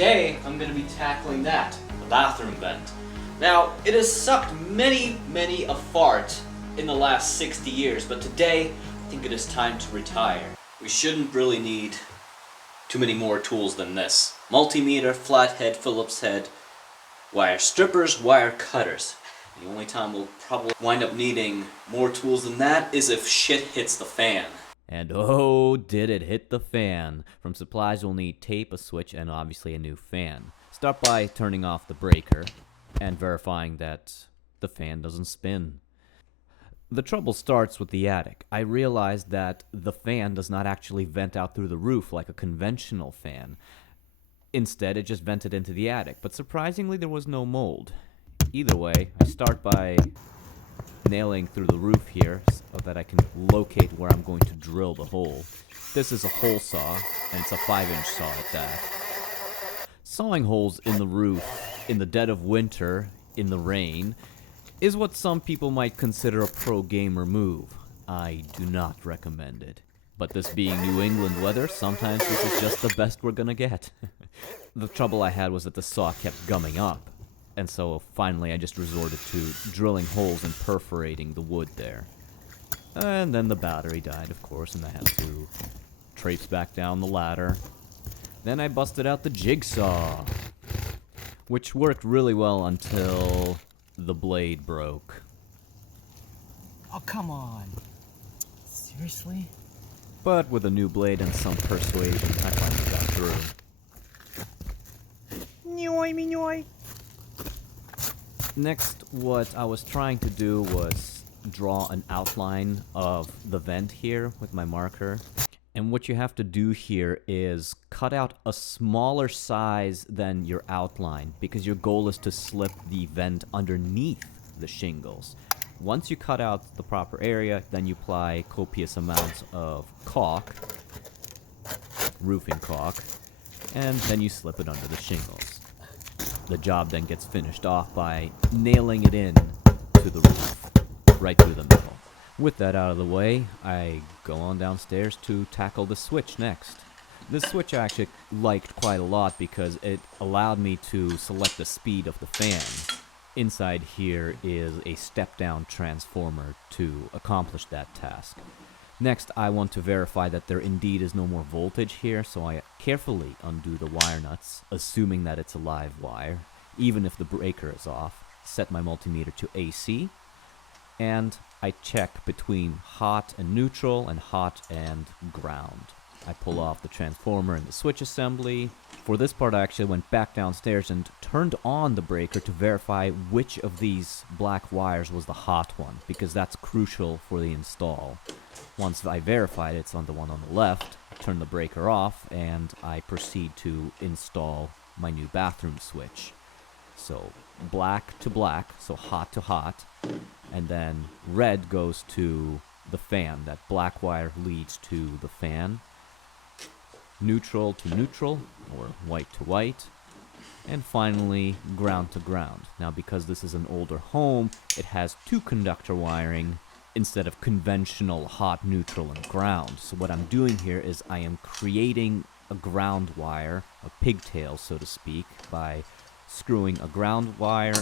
today I'm going to be tackling that, the bathroom vent. Now, it has sucked many a fart in the last 60 years, but today I think it is time to retire. We shouldn't really need too many more tools than this. Multimeter, flathead, Phillips head, wire strippers, wire cutters. The only time we'll probably wind up needing more tools than that is if shit hits the fan. And oh, did it hit the fan. From supplies we'll need tape, a switch, and obviously a new fan. Start by turning off the breaker and verifying that the fan doesn't spin. The trouble starts with the attic. I realized that the fan does not actually vent out through the roof like a conventional fan. Instead, it just vented into the attic, but surprisingly there was no mold. Either way, I start by nailing through the roof here so that I can locate where I'm going to drill the hole. This is a hole saw, and it's a 5-inch saw at that. Sawing holes in the roof in the dead of winter, in the rain, is what some people might consider a pro gamer move. I do not recommend it. But this being New England weather, sometimes this is just the best we're gonna get. The trouble I had was that the saw kept gumming up, and so finally I just resorted to drilling holes and perforating the wood there. And then the battery died, of course, and I had to traipse back down the ladder. Then I busted out the jigsaw, which worked really well until the blade broke. Oh, come on. Seriously? But with a new blade and some persuasion, I finally got through. Next, what I was trying to do was draw an outline of the vent here with my marker. And what you have to do here is cut out a smaller size than your outline, because your goal is to slip the vent underneath the shingles. Once you cut out the proper area, then you apply copious amounts of caulk, roofing caulk, and then you slip it under the shingles. The job then gets finished off by nailing it in to the roof, right through the middle. With that out of the way, I go on downstairs to tackle the switch next. This switch I actually liked quite a lot because it allowed me to select the speed of the fan. Inside here is a step-down transformer to accomplish that task. Next, I want to verify that there indeed is no more voltage here, so I carefully undo the wire nuts, assuming that it's a live wire, even if the breaker is off, set my multimeter to AC, and I check between hot and neutral and hot and ground. I pull off the transformer and the switch assembly. For this part, I actually went back downstairs and turned on the breaker to verify which of these black wires was the hot one, because that's crucial for the install. Once I verified it's on the one on the left, I turn the breaker off and I proceed to install my new bathroom switch. So black to black, so hot to hot, and then red goes to the fan. That black wire leads to the fan. Neutral to neutral, or white to white, and finally ground to ground. Now, because this is an older home, it has two conductor wiring instead of conventional hot, neutral, and ground. So what I'm doing here is I am creating a ground wire, a pigtail, so to speak, by screwing a ground wire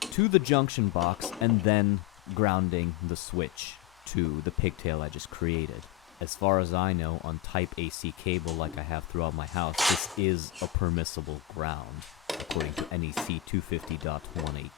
to the junction box and then grounding the switch to the pigtail I just created. As far as I know, on type AC cable like I have throughout my house, this is a permissible ground, according to NEC 250.118.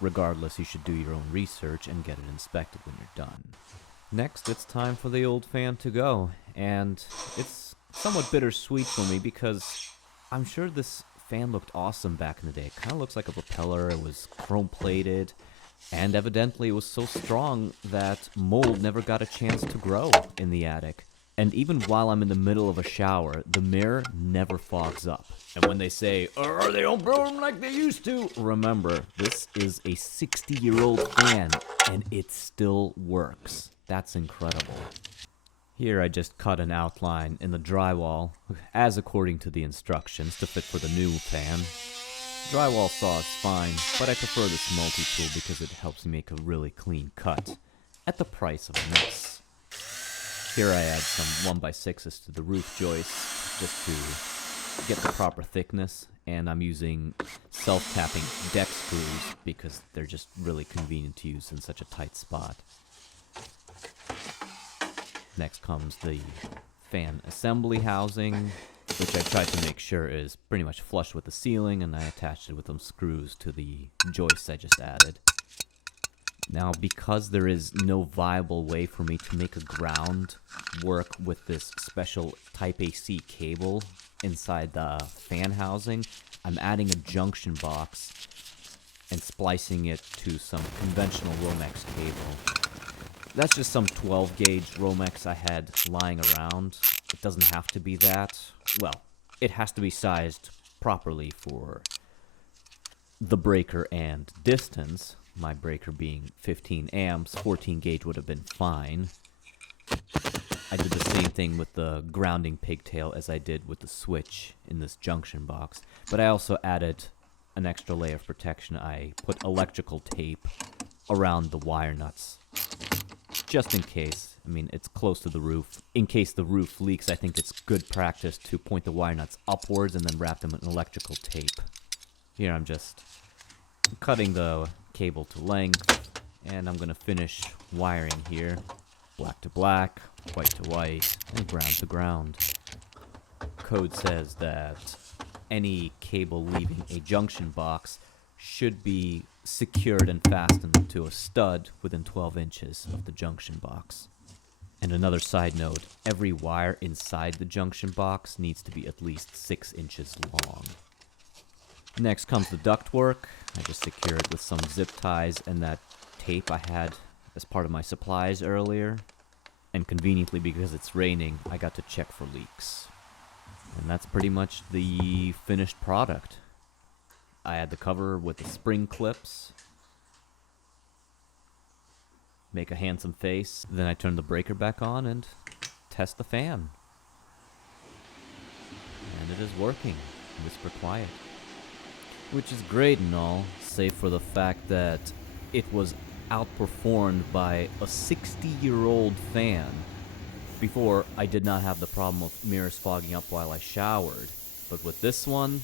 Regardless, you should do your own research and get it inspected when you're done. Next, it's time for the old fan to go, and it's somewhat bittersweet for me because I'm sure this fan looked awesome back in the day. It kind of looks like a propeller. It was chrome-plated. And evidently it was so strong that mold never got a chance to grow in the attic. And even while I'm in the middle of a shower, the mirror never fogs up. And when they say, oh, they don't blow them like they used to, remember, this is a 60-year-old fan, and it still works. That's incredible. Here I just cut an outline in the drywall, as according to the instructions, to fit for the new fan. Drywall saw is fine, but I prefer this multi-tool because it helps me make a really clean cut, at the price of a mess. Here I add some 1x6s to the roof joist, just to get the proper thickness, and I'm using self-tapping deck screws because they're just really convenient to use in such a tight spot. Next comes the fan assembly housing, which I tried to make sure is pretty much flush with the ceiling, and I attached it with some screws to the joists I just added. Now, because there is no viable way for me to make a ground work with this special Type AC cable inside the fan housing, I'm adding a junction box and splicing it to some conventional Romex cable. That's just some 12 gauge Romex I had lying around. It doesn't have to be that. Well, it has to be sized properly for the breaker and distance. My breaker being 15 amps, 14 gauge would have been fine. I did the same thing with the grounding pigtail as I did with the switch in this junction box, but I also added an extra layer of protection. I put electrical tape around the wire nuts, just in case. I mean, it's close to the roof. In case the roof leaks, I think it's good practice to point the wire nuts upwards and then wrap them in electrical tape. Here I'm just cutting the cable to length, and I'm gonna finish wiring here. Black to black, white to white, and ground to ground. Code says that any cable leaving a junction box should be secured and fastened to a stud within 12 inches of the junction box. And another side note, every wire inside the junction box needs to be at least 6 inches long. Next comes the ductwork. I just secured it with some zip ties and that tape I had as part of my supplies earlier. And conveniently, because it's raining, I got to check for leaks. And that's pretty much the finished product. I had the cover with the spring clips. Make a handsome face. Then I turn the breaker back on and test the fan. And it is working. Whisper quiet. Which is great and all, save for the fact that it was outperformed by a 60-year-old fan. Before, I did not have the problem of mirrors fogging up while I showered, but with this one,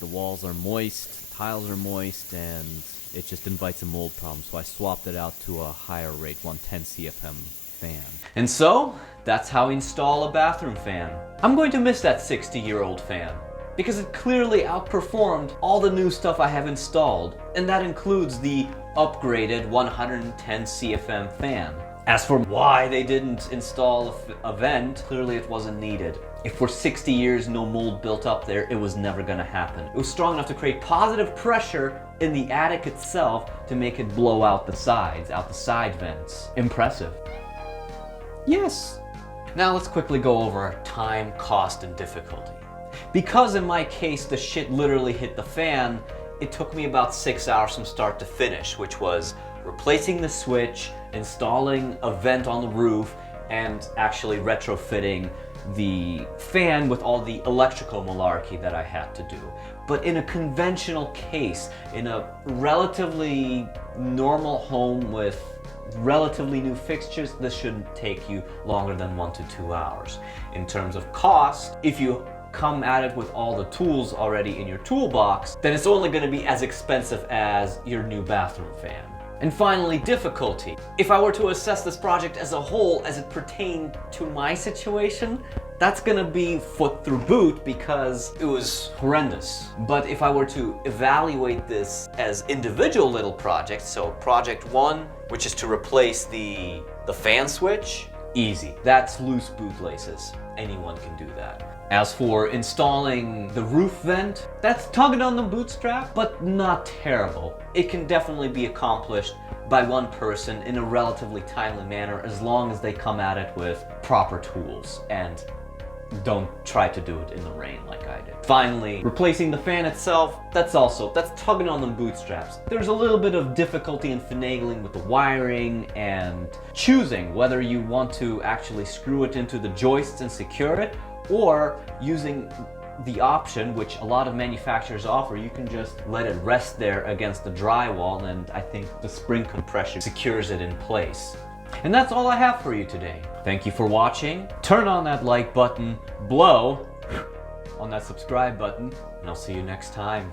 the walls are moist, tiles are moist, and it just invites a mold problem, so I swapped it out to a higher rate 110 CFM fan. And so, that's how we install a bathroom fan. I'm going to miss that 60-year-old fan, because it clearly outperformed all the new stuff I have installed, and that includes the upgraded 110 CFM fan. As for why they didn't install a vent, clearly it wasn't needed. If for 60 years no mold built up there, it was never gonna happen. It was strong enough to create positive pressure in the attic itself to make it blow out the sides, out the side vents. Impressive. Yes. Now let's quickly go over time, cost, and difficulty. Because in my case, the shit literally hit the fan, it took me about 6 hours from start to finish, which was replacing the switch, installing a vent on the roof, and actually retrofitting the fan with all the electrical malarkey that I had to do. But in a conventional case, in a relatively normal home with relatively new fixtures, this shouldn't take you longer than 1 to 2 hours. In terms of cost, if you come at it with all the tools already in your toolbox, then it's only going to be as expensive as your new bathroom fan. And finally, difficulty. If I were to assess this project as a whole as it pertained to my situation, that's gonna be foot through boot because it was horrendous. But if I were to evaluate this as individual little projects, so project 1, which is to replace the fan switch, easy. That's loose bootlaces. Anyone can do that. As for installing the roof vent, that's tugging on the bootstrap, but not terrible. It can definitely be accomplished by one person in a relatively timely manner as long as they come at it with proper tools and don't try to do it in the rain like I did. Finally, replacing the fan itself, that's tugging on the bootstraps. There's a little bit of difficulty in finagling with the wiring and choosing whether you want to actually screw it into the joists and secure it, or using the option, which a lot of manufacturers offer, you can just let it rest there against the drywall, and I think the spring compression secures it in place. And that's all I have for you today. Thank you for watching. Turn on that like button, blow, on that subscribe button, and I'll see you next time.